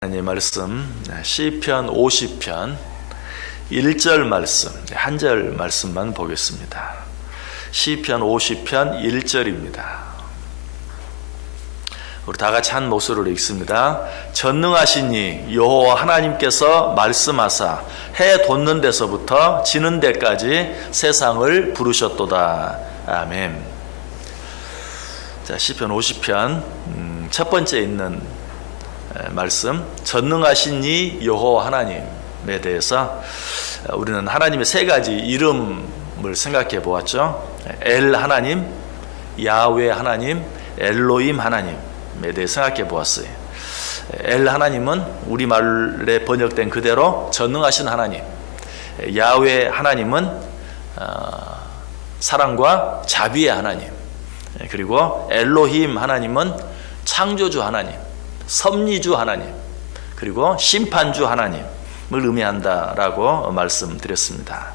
하나님의 말씀 시편 50편 1절 말씀, 한 절 말씀만 보겠습니다. 시편 50편 1절입니다. 우리 다 같이 한 목소리로 읽습니다. 전능하시니 여호와 하나님께서 말씀하사 해 돋는 데서부터 지는 데까지 세상을 부르셨도다. 아멘. 자, 시편 50편 첫 번째 있는 말씀, 전능하신 이 여호와 하나님에 대해서 우리는 하나님의 세 가지 이름을 생각해 보았죠. 엘 하나님, 야훼 하나님, 엘로임 하나님에 대해 생각해 보았어요. 엘 하나님은 우리말에 번역된 그대로 전능하신 하나님, 야훼 하나님은 사랑과 자비의 하나님, 그리고 엘로힘 하나님은 창조주 하나님, 섭리주 하나님, 그리고 심판주 하나님을 의미한다라고 말씀드렸습니다.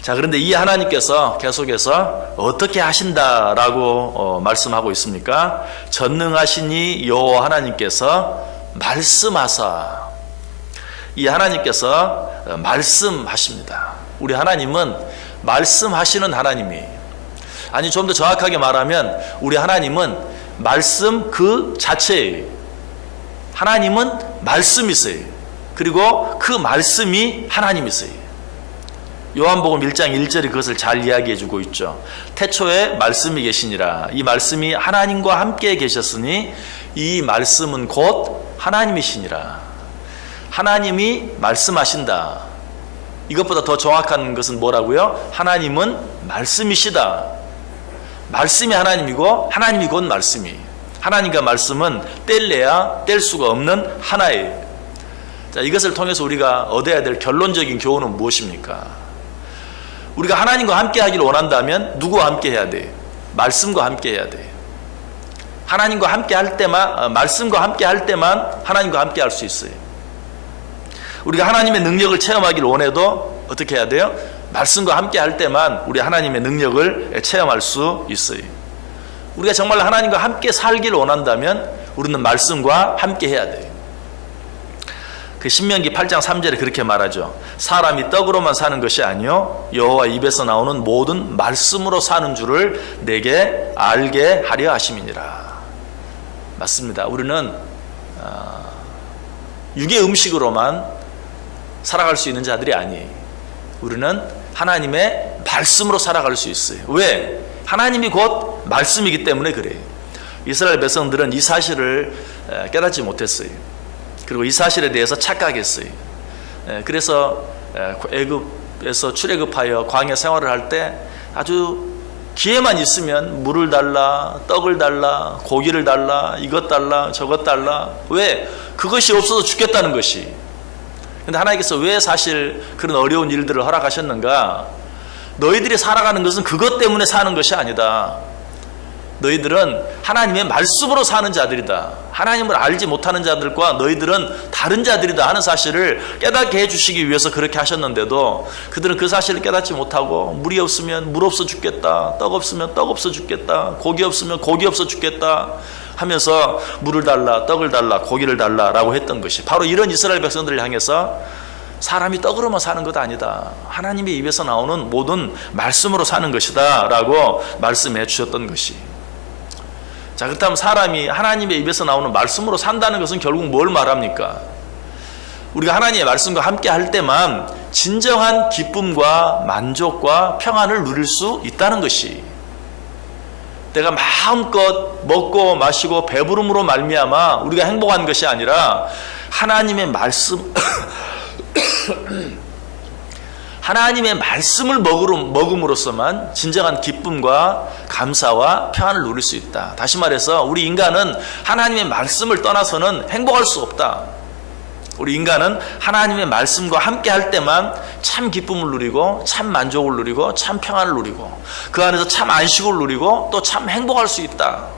자, 그런데 이 하나님께서 계속해서 어떻게 하신다라고 말씀하고 있습니까? 전능하시니 여호와 하나님께서 말씀하사, 이 하나님께서 말씀하십니다. 우리 하나님은 말씀하시는 하나님이에요. 아니, 좀 더 정확하게 말하면 우리 하나님은 말씀 그 자체예요. 하나님은 말씀이세요. 그리고 그 말씀이 하나님이세요. 요한복음 1장 1절이 그것을 잘 이야기해 주고 있죠. 태초에 말씀이 계시니라. 이 말씀이 하나님과 함께 계셨으니 이 말씀은 곧 하나님이시니라. 하나님이 말씀하신다. 이것보다 더 정확한 것은 뭐라고요? 하나님은 말씀이시다. 말씀이 하나님이고 하나님이 곧 말씀이. 하나님과 말씀은 뗄래야 뗄 수가 없는 하나예요. 자, 이것을 통해서 우리가 얻어야 될 결론적인 교훈은 무엇입니까? 우리가 하나님과 함께 하기를 원한다면 누구와 함께 해야 돼요? 말씀과 함께 해야 돼요. 하나님과 함께 할 때만, 말씀과 함께 할 때만 하나님과 함께 할 수 있어요. 우리가 하나님의 능력을 체험하기를 원해도 어떻게 해야 돼요? 말씀과 함께 할 때만 우리 하나님의 능력을 체험할 수 있어요. 우리가 정말 하나님과 함께 살기를 원한다면 우리는 말씀과 함께 해야 돼요. 그 신명기 8장 3절에 그렇게 말하죠. 사람이 떡으로만 사는 것이 아니요 여호와 입에서 나오는 모든 말씀으로 사는 줄을 내게 알게 하려 하심이니라. 맞습니다. 우리는 육의 음식으로만 살아갈 수 있는 자들이 아니에요. 우리는 하나님의 말씀으로 살아갈 수 있어요. 왜? 하나님이 곧 말씀이기 때문에 그래요. 이스라엘 백성들은 이 사실을 깨닫지 못했어요. 그리고 이 사실에 대해서 착각했어요. 그래서 애굽에서 출애굽하여 광야 생활을 할 때 아주 기회만 있으면 물을 달라, 떡을 달라, 고기를 달라, 이것 달라, 저것 달라. 왜? 그것이 없어서 죽겠다는 것이. 그런데 하나님께서 왜 사실 그런 어려운 일들을 허락하셨는가? 너희들이 살아가는 것은 그것 때문에 사는 것이 아니다. 너희들은 하나님의 말씀으로 사는 자들이다. 하나님을 알지 못하는 자들과 너희들은 다른 자들이다 하는 사실을 깨닫게 해주시기 위해서 그렇게 하셨는데도 그들은 그 사실을 깨닫지 못하고 물이 없으면 물 없어 죽겠다, 떡 없으면 떡 없어 죽겠다, 고기 없으면 고기 없어 죽겠다 하면서 물을 달라, 떡을 달라, 고기를 달라라고 했던 것이 바로 이런 이스라엘 백성들을 향해서 사람이 떡으로만 사는 것 아니다. 하나님의 입에서 나오는 모든 말씀으로 사는 것이다 라고 말씀해 주셨던 것이. 자, 그렇다면 사람이 하나님의 입에서 나오는 말씀으로 산다는 것은 결국 뭘 말합니까? 우리가 하나님의 말씀과 함께 할 때만 진정한 기쁨과 만족과 평안을 누릴 수 있다는 것이. 내가 마음껏 먹고 마시고 배부름으로 말미암아 우리가 행복한 것이 아니라 하나님의 말씀 하나님의 말씀을 먹음으로써만 진정한 기쁨과 감사와 평안을 누릴 수 있다. 다시 말해서 우리 인간은 하나님의 말씀을 떠나서는 행복할 수 없다. 우리 인간은 하나님의 말씀과 함께 할 때만 참 기쁨을 누리고 참 만족을 누리고 참 평안을 누리고 그 안에서 참 안식을 누리고 또 참 행복할 수 있다.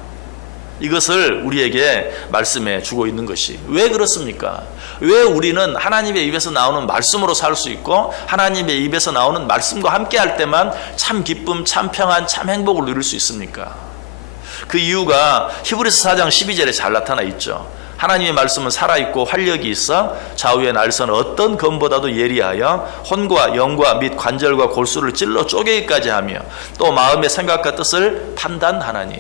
이것을 우리에게 말씀해 주고 있는 것이. 왜 그렇습니까? 왜 우리는 하나님의 입에서 나오는 말씀으로 살 수 있고 하나님의 입에서 나오는 말씀과 함께 할 때만 참 기쁨, 참 평안, 참 행복을 누릴 수 있습니까? 그 이유가 히브리서 4장 12절에 잘 나타나 있죠. 하나님의 말씀은 살아있고 활력이 있어 좌우의 날선 어떤 검보다도 예리하여 혼과 영과 및 관절과 골수를 찔러 쪼개기까지 하며 또 마음의 생각과 뜻을 판단하나니.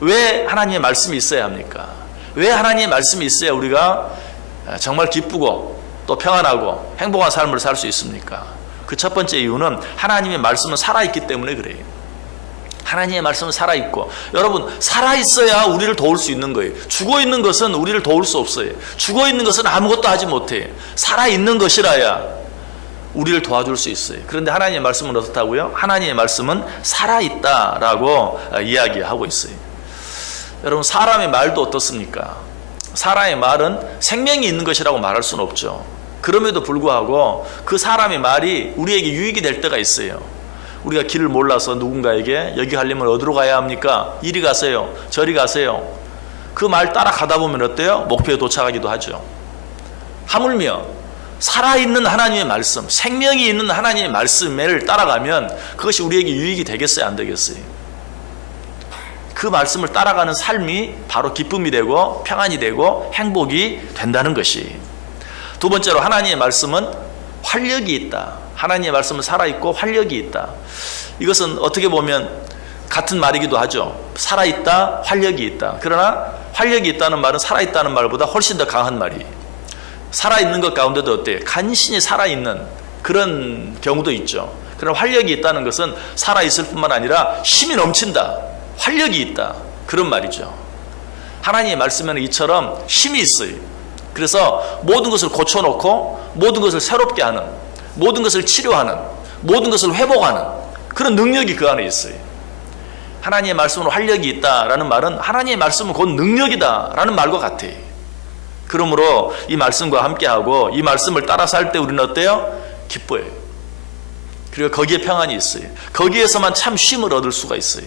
왜 하나님의 말씀이 있어야 합니까? 왜 하나님의 말씀이 있어야 우리가 정말 기쁘고 또 평안하고 행복한 삶을 살 수 있습니까? 그 첫 번째 이유는 하나님의 말씀은 살아있기 때문에 그래요. 하나님의 말씀은 살아있고, 여러분 살아있어야 우리를 도울 수 있는 거예요. 죽어있는 것은 우리를 도울 수 없어요. 죽어있는 것은 아무것도 하지 못해요. 살아있는 것이라야 우리를 도와줄 수 있어요. 그런데 하나님의 말씀은 어떻다고요? 하나님의 말씀은 살아있다라고 이야기하고 있어요. 여러분 사람의 말도 어떻습니까? 사람의 말은 생명이 있는 것이라고 말할 수는 없죠. 그럼에도 불구하고 그 사람의 말이 우리에게 유익이 될 때가 있어요. 우리가 길을 몰라서 누군가에게 여기 가려면 어디로 가야 합니까? 이리 가세요, 저리 가세요. 그 말 따라가다 보면 어때요? 목표에 도착하기도 하죠. 하물며 살아있는 하나님의 말씀, 생명이 있는 하나님의 말씀을 따라가면 그것이 우리에게 유익이 되겠어요, 안 되겠어요? 그 말씀을 따라가는 삶이 바로 기쁨이 되고 평안이 되고 행복이 된다는 것이. 두 번째로 하나님의 말씀은 활력이 있다. 하나님의 말씀은 살아있고 활력이 있다. 이것은 어떻게 보면 같은 말이기도 하죠. 살아있다, 활력이 있다. 그러나 활력이 있다는 말은 살아있다는 말보다 훨씬 더 강한 말이에요. 살아있는 것 가운데도 어때요? 간신히 살아있는 그런 경우도 있죠. 그러나 활력이 있다는 것은 살아있을 뿐만 아니라 힘이 넘친다, 활력이 있다, 그런 말이죠. 하나님의 말씀에는 이처럼 힘이 있어요. 그래서 모든 것을 고쳐놓고 모든 것을 새롭게 하는, 모든 것을 치료하는, 모든 것을 회복하는 그런 능력이 그 안에 있어요. 하나님의 말씀으로 활력이 있다라는 말은 하나님의 말씀은 곧 능력이다라는 말과 같아요. 그러므로 이 말씀과 함께하고 이 말씀을 따라 살 때 우리는 어때요? 기뻐요. 그리고 거기에 평안이 있어요. 거기에서만 참 쉼을 얻을 수가 있어요.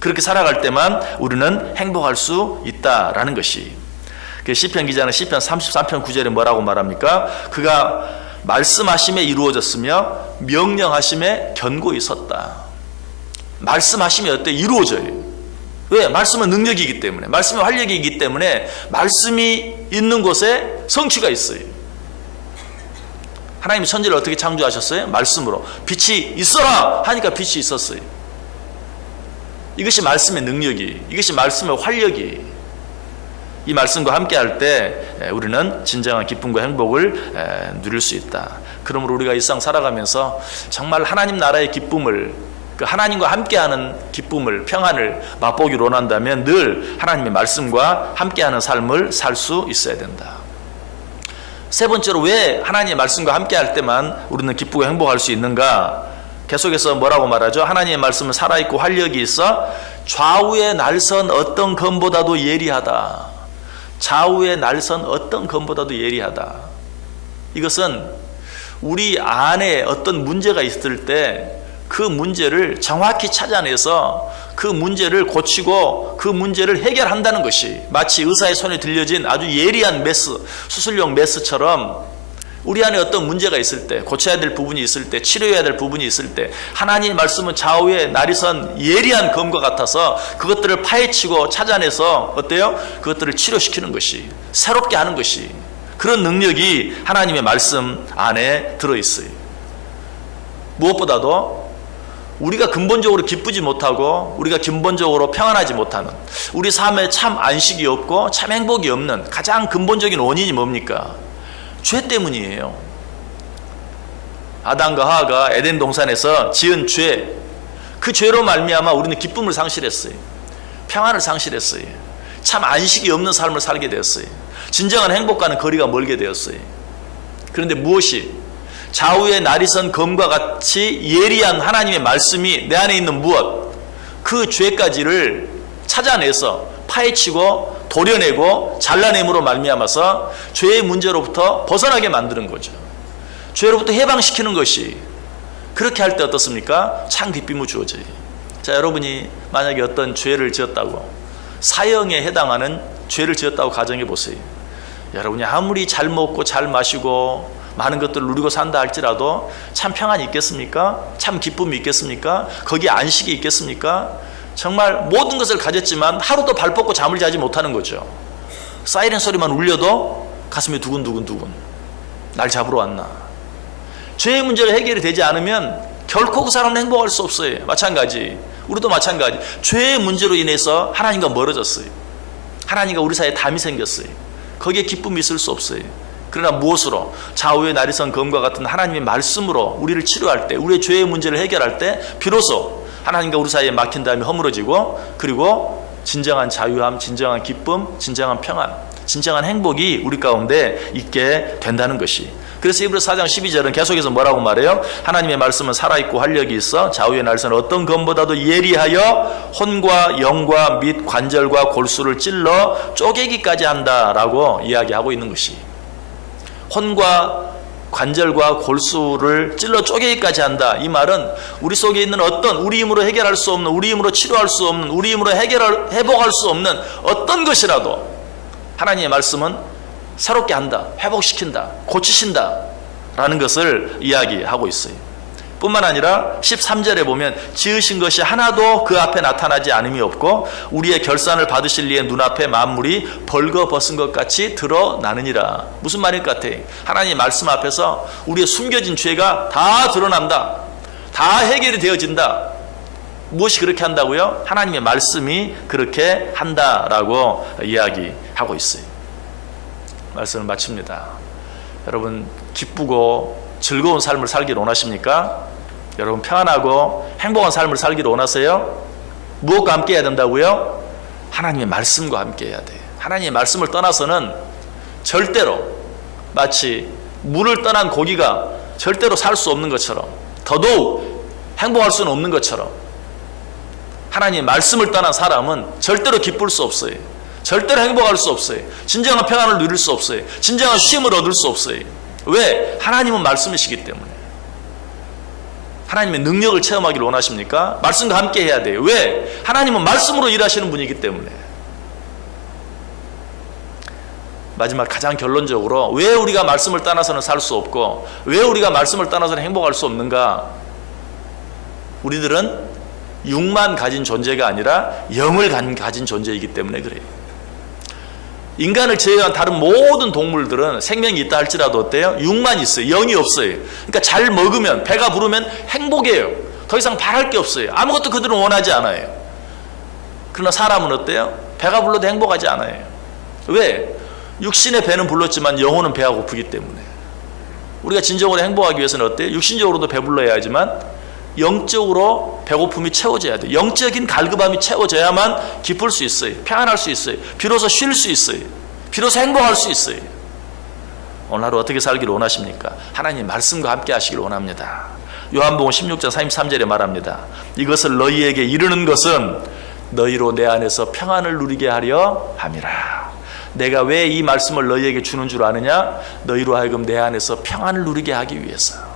그렇게 살아갈 때만 우리는 행복할 수 있다라는 것이. 시편 기자는 시편 33편 9절에 뭐라고 말합니까? 그가 말씀하심에 이루어졌으며 명령하심에 견고히 섰다. 말씀하심이 어때? 이루어져요. 왜? 말씀은 능력이기 때문에, 말씀은 활력이기 때문에 말씀이 있는 곳에 성취가 있어요. 하나님이 천지를 어떻게 창조하셨어요? 말씀으로. 빛이 있어라 하니까 빛이 있었어요. 이것이 말씀의 능력이, 이것이 말씀의 활력이. 이 말씀과 함께할 때 우리는 진정한 기쁨과 행복을 누릴 수 있다. 그러므로 우리가 일상 살아가면서 정말 하나님 나라의 기쁨을, 그 하나님과 함께하는 기쁨을, 평안을 맛보기를 원한다면 늘 하나님의 말씀과 함께하는 삶을 살 수 있어야 된다. 세 번째로 왜 하나님의 말씀과 함께할 때만 우리는 기쁘고 행복할 수 있는가? 계속해서 뭐라고 말하죠? 하나님의 말씀은 살아있고 활력이 있어 좌우의 날선 어떤 검보다도 예리하다. 좌우의 날선 어떤 검보다도 예리하다. 이것은 우리 안에 어떤 문제가 있을 때 그 문제를 정확히 찾아내서 그 문제를 고치고 그 문제를 해결한다는 것이, 마치 의사의 손에 들려진 아주 예리한 메스, 수술용 메스처럼 우리 안에 어떤 문제가 있을 때, 고쳐야 될 부분이 있을 때, 치료해야 될 부분이 있을 때 하나님의 말씀은 좌우에 날이 선 예리한 검과 같아서 그것들을 파헤치고 찾아내서 어때요? 그것들을 치료시키는 것이, 새롭게 하는 것이, 그런 능력이 하나님의 말씀 안에 들어있어요. 무엇보다도 우리가 근본적으로 기쁘지 못하고 우리가 근본적으로 평안하지 못하는, 우리 삶에 참 안식이 없고 참 행복이 없는 가장 근본적인 원인이 뭡니까? 죄 때문이에요. 아담과 하와가 에덴 동산에서 지은 죄, 그 죄로 말미암아 우리는 기쁨을 상실했어요. 평안을 상실했어요. 참 안식이 없는 삶을 살게 되었어요. 진정한 행복과는 거리가 멀게 되었어요. 그런데 무엇이? 좌우의 날이 선 검과 같이 예리한 하나님의 말씀이 내 안에 있는 무엇? 그 죄까지를 찾아내서 파헤치고 도려내고 잘라냄으로 말미암아서 죄의 문제로부터 벗어나게 만드는 거죠. 죄로부터 해방시키는 것이. 그렇게 할 때 어떻습니까? 참 기쁨이 주어져요. 자, 여러분이 만약에 어떤 죄를 지었다고, 사형에 해당하는 죄를 지었다고 가정해 보세요. 여러분이 아무리 잘 먹고 잘 마시고 많은 것들을 누리고 산다 할지라도 참 평안이 있겠습니까? 참 기쁨이 있겠습니까? 거기에 안식이 있겠습니까? 정말 모든 것을 가졌지만 하루도 발 뻗고 잠을 자지 못하는 거죠. 사이렌 소리만 울려도 가슴이 두근두근 날 잡으러 왔나. 죄의 문제가 해결이 되지 않으면 결코 그 사람은 행복할 수 없어요. 마찬가지, 우리도 마찬가지. 죄의 문제로 인해서 하나님과 멀어졌어요. 하나님과 우리 사이에 담이 생겼어요. 거기에 기쁨이 있을 수 없어요. 그러나 무엇으로? 좌우의 나리선 검과 같은 하나님의 말씀으로 우리를 치료할 때, 우리의 죄의 문제를 해결할 때 비로소 하나님과 우리 사이에 막힌 담이 허물어지고, 그리고 진정한 자유함, 진정한 기쁨, 진정한 평안, 진정한 행복이 우리 가운데 있게 된다는 것이. 그래서 히브리서 4장 12절은 계속해서 뭐라고 말해요? 하나님의 말씀은 살아있고 활력이 있어 좌우의 날선 어떤 검보다도 예리하여 혼과 영과 및 관절과 골수를 찔러 쪼개기까지 한다라고 이야기하고 있는 것이. 혼과 관절과 골수를 찔러 쪼개기까지 한다. 이 말은 우리 속에 있는 어떤 우리 힘으로 해결할 수 없는, 우리 힘으로 치료할 수 없는, 우리 힘으로 회복할 수 없는 어떤 것이라도 하나님의 말씀은 새롭게 한다, 회복시킨다, 고치신다 라는 것을 이야기하고 있어요. 뿐만 아니라 13절에 보면 지으신 것이 하나도 그 앞에 나타나지 않음이 없고 우리의 결산을 받으실 이의 눈앞에 만물이 벌거벗은 것 같이 드러나느니라. 무슨 말일 것 같아요? 하나님의 말씀 앞에서 우리의 숨겨진 죄가 다 드러난다, 다 해결이 되어진다. 무엇이 그렇게 한다고요? 하나님의 말씀이 그렇게 한다라고 이야기하고 있어요. 말씀을 마칩니다. 여러분, 기쁘고 즐거운 삶을 살기를 원하십니까? 여러분, 평안하고 행복한 삶을 살기를 원하세요? 무엇과 함께 해야 된다고요? 하나님의 말씀과 함께 해야 돼요. 하나님의 말씀을 떠나서는 절대로, 마치 물을 떠난 고기가 절대로 살 수 없는 것처럼, 더더욱 행복할 수는 없는 것처럼, 하나님의 말씀을 떠난 사람은 절대로 기쁠 수 없어요. 절대로 행복할 수 없어요. 진정한 평안을 누릴 수 없어요. 진정한 쉼을 얻을 수 없어요. 왜? 하나님은 말씀이시기 때문에. 하나님의 능력을 체험하기를 원하십니까? 말씀과 함께 해야 돼요. 왜? 하나님은 말씀으로 일하시는 분이기 때문에. 마지막 가장 결론적으로 왜 우리가 말씀을 떠나서는 살 수 없고 왜 우리가 말씀을 떠나서는 행복할 수 없는가? 우리들은 육만 가진 존재가 아니라 영을 가진 존재이기 때문에 그래요. 인간을 제외한 다른 모든 동물들은 생명이 있다 할지라도 어때요? 육만 있어요. 영이 없어요. 그러니까 잘 먹으면, 배가 부르면 행복해요. 더 이상 바랄 게 없어요. 아무것도 그들은 원하지 않아요. 그러나 사람은 어때요? 배가 불러도 행복하지 않아요. 왜? 육신의 배는 불렀지만 영혼은 배가 고프기 때문에. 우리가 진정으로 행복하기 위해서는 어때요? 육신적으로도 배불러야 하지만 영적으로 배고픔이 채워져야 돼요. 영적인 갈급함이 채워져야만 기쁠 수 있어요. 평안할 수 있어요. 비로소 쉴 수 있어요. 비로소 행복할 수 있어요. 오늘 하루 어떻게 살기를 원하십니까? 하나님 말씀과 함께 하시기를 원합니다. 요한복음 16장 33절에 말합니다. 이것을 너희에게 이르는 것은 너희로 내 안에서 평안을 누리게 하려 함이라. 내가 왜 이 말씀을 너희에게 주는 줄 아느냐? 너희로 하여금 내 안에서 평안을 누리게 하기 위해서.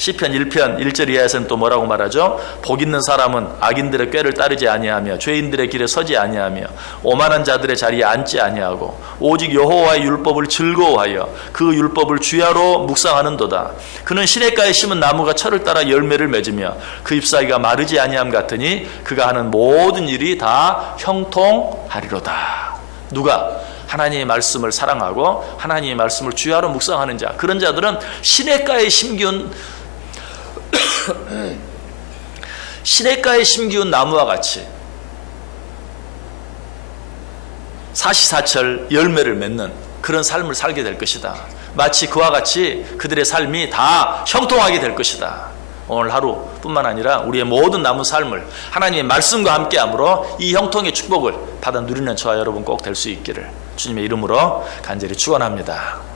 시편 1편 1절 이하에서는 또 뭐라고 말하죠? 복 있는 사람은 악인들의 꾀를 따르지 아니하며 죄인들의 길에 서지 아니하며 오만한 자들의 자리에 앉지 아니하고 오직 여호와의 율법을 즐거워하여 그 율법을 주야로 묵상하는도다. 그는 시냇가에 심은 나무가 철을 따라 열매를 맺으며 그 잎사귀가 마르지 아니함 같으니 그가 하는 모든 일이 다 형통하리로다. 누가? 하나님의 말씀을 사랑하고 하나님의 말씀을 주야로 묵상하는 자, 그런 자들은 시냇가에 심기운 시냇가에 심기운 나무와 같이 사시사철 열매를 맺는 그런 삶을 살게 될 것이다. 마치 그와 같이 그들의 삶이 다 형통하게 될 것이다. 오늘 하루뿐만 아니라 우리의 모든 남은 삶을 하나님의 말씀과 함께함으로 이 형통의 축복을 받아 누리는 저와 여러분 꼭 될 수 있기를 주님의 이름으로 간절히 축원합니다.